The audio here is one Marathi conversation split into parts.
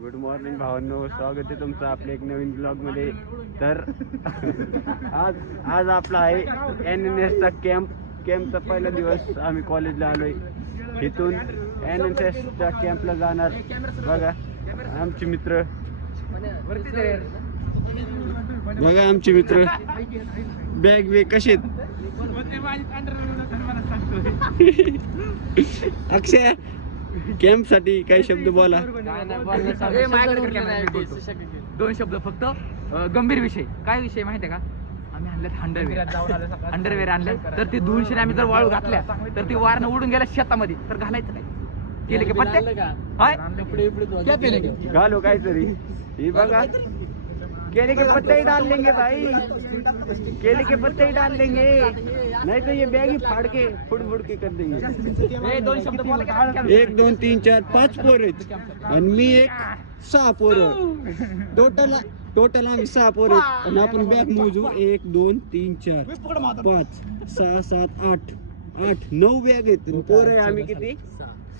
गुड मॉर्निंग भावांनो, स्वागत आहे तुमचं आपल्या एक नवीन ब्लॉग मध्ये. तर आज आपला आहे NNS चा कॅम्पचा पहिला दिवस. आम्ही कॉलेजला आलोय. इथून NNS च्या कॅम्पला जाणार. बघा आमचे मित्र, बघा आमचे मित्र बॅग वेग कसे अक्षय कॅम्प साठी काही शब्द बोला. दोन शब्द फक्त. गंभीर विषय. काय विषय माहितीये का? आम्ही आणल्यात अंडरवेअर आणले, तर ते धुळशीने आम्ही जर वाळू घातल्या तर ते वारनं उडून गेल्या शेतामध्ये, तर घालायचं काय? केले की पत्ते घालो काहीतरी. ही बघा, केले के पत्ते ही डाल लेंगे भाई, केले के पत्ते ही डाल लेंगे, नहीं तो ये बैग ही फाड़ के फुड़ के कर देंगे. दोन शब्द बोला. 1 2 3 4 5 पोर आहेत आणि मी एक 6 पोर. टोटल आम्ही 6 पोर आहेत आणि आपण बॅग मोजू. 1 2 3 4 5 6 7 8 9 बॅग आहेत. पोर आहे आम्ही किती?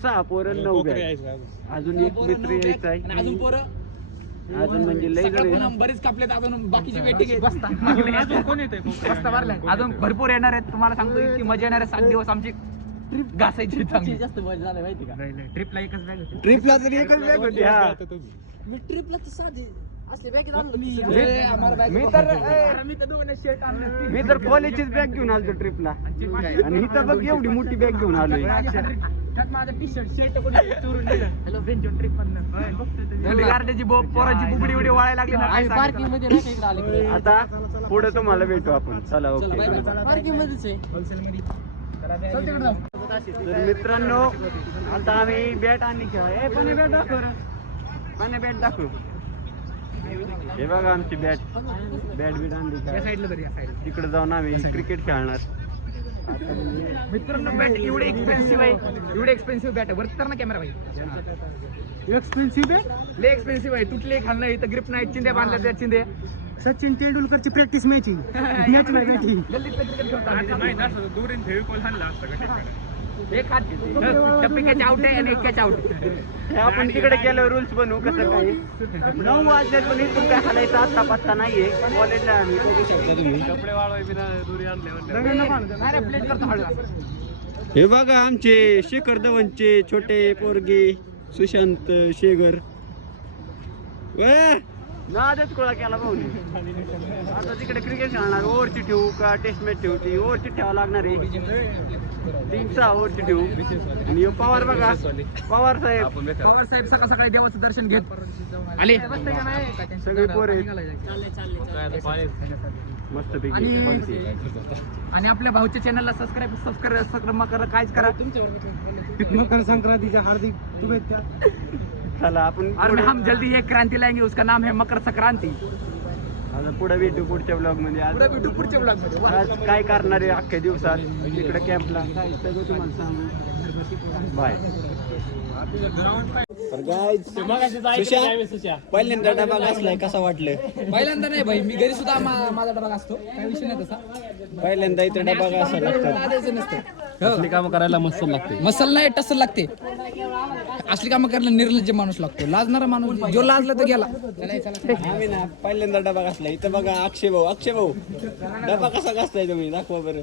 6 पोर 9 बॅग. अजून एक मित्र यायचा आहे. अजून पोरं अजून म्हणजे लय बरेच कापलेत. अजून बाकीचे वेटिंग आहे. अजून कोण येतंय? बस्ता भरलाय. अजून भरपूर येणार आहेत. तुम्हाला सांगतो इतकी मजा येणार आहे. 7 दिवस आमची ट्रिप घासायची. चांगली जास्त मजा झाली माहिती का? ट्रिपला एकच बॅग होती. ट्रिपला तरी एकच बॅग होती. हा मी ट्रिपला तर साधी असली बॅग मी तर कॉलेजचीच बॅग घेऊन आलो ट्रिपला, आणि इथं बघ एवढी मोठी बॅग घेऊन आलोय. माझा टी शर्ट चोरून दिलं. हॅलो फ्रेंड, ट्रिप गार्डेची पोराची बुबडी उडी वाळायला लागली ना पार्किंग मध्ये. आता पुढे तुम्हाला भेटू आपण. चला ओके. पार्किंग मध्येच आहे, होलसेल मध्ये. तर मित्रांनो, आता आम्ही बॅट आणि खेळा. पण बॅट दाखव रे, पाणी बॅट दाखव. हे बघा आमची बॅट बीट आणली. तिकडे जाऊन आम्ही क्रिकेट खेळणार. मित्रांनो, बॅट एवढे एक्सपेन्सिव्ह आहे, एवढे एक्सपेन्सिव्ह बॅट आहे. वरती तर ना कॅमेरा भाई, एक्सपेन्सिव्ह बॅट, लय एक्सपेन्सिव्ह आहे. तुटले खाल नाही, इथं ग्रिप नाही, चिंध्या बांधल्या त्या चिंध्या. सचिन तेंडुलकरची प्रॅक्टिस मॅच मॅच नाही. एक हात टप्पी कॅच आउट आहे आणि एक कॅच आउट. आपण तिकडे गेल्यावर रूल्स बनवू कसं काही. 9 वाजले पण इथून काय हालायचं आता पत्ता नाहीये. कॉलेजला आम्ही बघू शकता तुम्ही. कपडे वाळवाय बिना दुरी आणले. प्लेट करतो हळू. हे बघा आमचे शेखर धवनचे छोटे पोरगे सुशांत शेगर. नादच कोळा केला भाऊनी. आता तिकडे क्रिकेट खेळणार. ओव्हरची ठेवू का टेस्ट मॅच ठेवती? ओव्हरची ठेवा लागणार आहे. 3-6 ओव्हरची ठेवू. आणि पवार बघा, पवार साहेब सकाळ सकाळी देवाचं दर्शन घेत आले. सगळे पोर मस्त पैकी. आणि आपल्या भाऊच्या चॅनलला सबस्क्राईब करा. कायच करा. मकर संक्रांतीच्या हार्दिक शुभेच्छा. चला आपण और हम जल्दी एक क्रांति लाएंगे, उसका नाम है मकर संक्रांति. आता पुढे भेटू पुढच्या ब्लॉग मध्ये. आज काय करणार आहे अख्ख्या दिवसात तिकडे कॅम्पला सगळं तुम्हाला सांगू. बाय. पहिल्यांदा डबा घासलाय, कसा वाटलं? पहिल्यांदा नाही भाई, मी घरी सुद्धा माझा डबा घासतो. काही विषय नाही तसा. पहिल्यांदा इथं डबा घासा लागतात. असली कामं करायला मसल लागते. मसल नाही, टसल लागते. असली कामं करायला निर्लज्ज माणूस लागतो. लाजणारा माणूस, जो लाजला तर गेला. आम्ही ना पहिल्यांदा डबा घासला. इथं बघा अक्षय भाऊ डबा कसा घासताय तुम्ही? दाखवा बरं.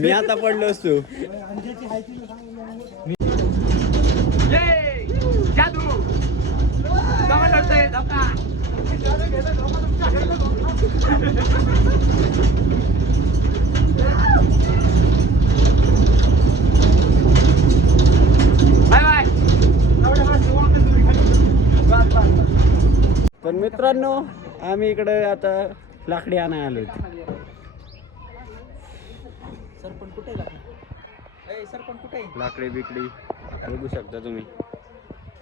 मी आता पडलो असतो. जादू तर मित्रांनो, आम्ही इकडे आता लाकडी आणायला आलोय. सरपंच कुठे सरपंच कुठे लाकडी बिकडी बघू शकता तुम्ही.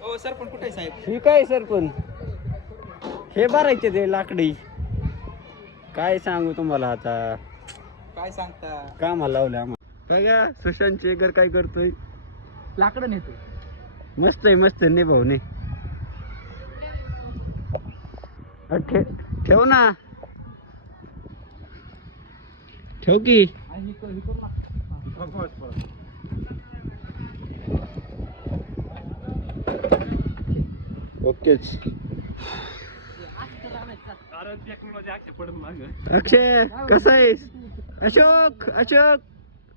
हो सरपंच कुठे साहेब? ठीक आहे सरपंच. हे भरायचे ते लाकडी. काय सांगू तुम्हाला आता. काय सांगता? कामाला लावलं आम्हाला. बघा सुशांत शेगर काय करतोय. लाकडं नेतो. मस्त आहे, मस्त आहे. ने भाऊ ने ठेव ना, ठेव की. ओकेच. अक्षय कसा आहेस? अशोक अशोक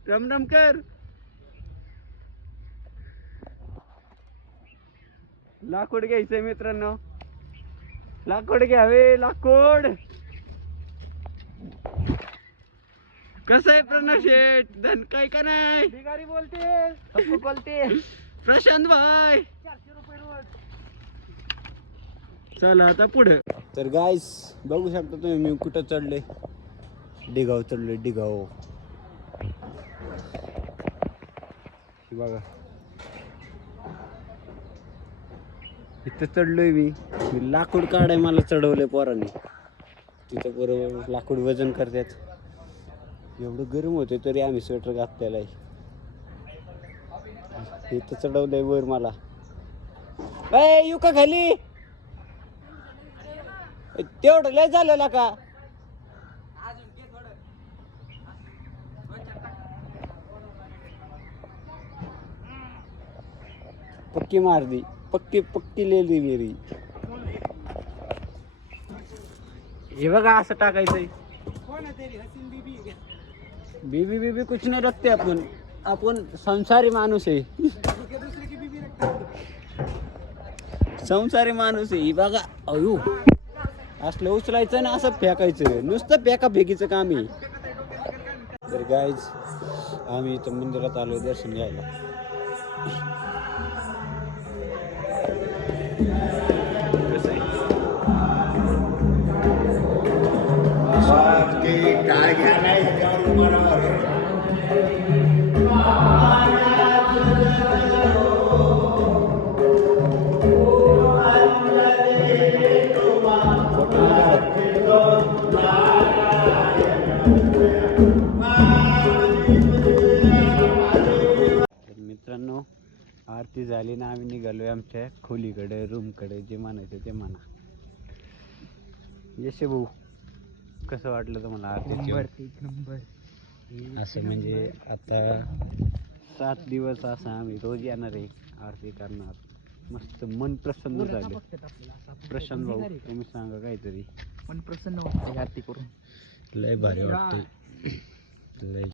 रमरम कर. लाकूड घ्यायचंय मित्रांनो, लाकूड घ्यावे लाकूड. कसं आहे प्रणव शेठ? धन काय का नाही? बिगारी बोलते प्रशांत भाई. चला आता पुढे. तर गाईस बघू शकता तुम्ही मी कुठं चढले. डिगाव चढले डिगाव. बघा इथं चढलोय मी. लाकूड काढाय मला चढवलंय पोरांनी. तिथं बरोबर लाकूड वजन करतात. एवढं गरम होते तरी आम्ही स्वेटर घातलेलं आहे. इथं चढवलंय वर मला. ए येऊ का खाली? तेवढं लय झालेला का? पक्की मार दी, पक्की पक्की ले ली मेरी. हे बघा असं टाकायचंय. बीबी बीबी कुछ नाही रखते आपण. आपण संसारी माणूस आहे. संसारी माणूस आहे. ही बघा अयो असलं उचलायचं ना असं फेकायचं. नुसतं फेका फेकीचं काम आहे. तर गाईज आम्ही इथं मंदिरात आलोय दर्शन घ्यायला. मित्रांनो आरती झाली ना आम्ही निघालोय आमच्या खोलीकडे रूमकडे. जे म्हणायचं ते म्हणा. यश भाऊ कसं वाटलं तुम्हाला आरतीची? असं म्हणजे आता 7 दिवस असं आम्ही रोज येणार आहे आरती करणार. मस्त मन प्रसन्न झालं. प्रशांत भाऊ तुम्ही सांगा काहीतरी. मन प्रसन्न होतं आरती करून. लय भारी वाटते. लय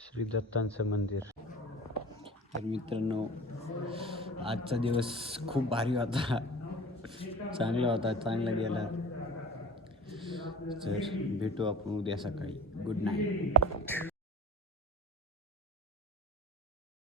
श्री दत्तांचं मंदिर. तर मित्रांनो आजचा दिवस खूप भारी होता. चांगला होता, चांगला गेला. तर भेटू आपण उद्या सकाळी. Good night.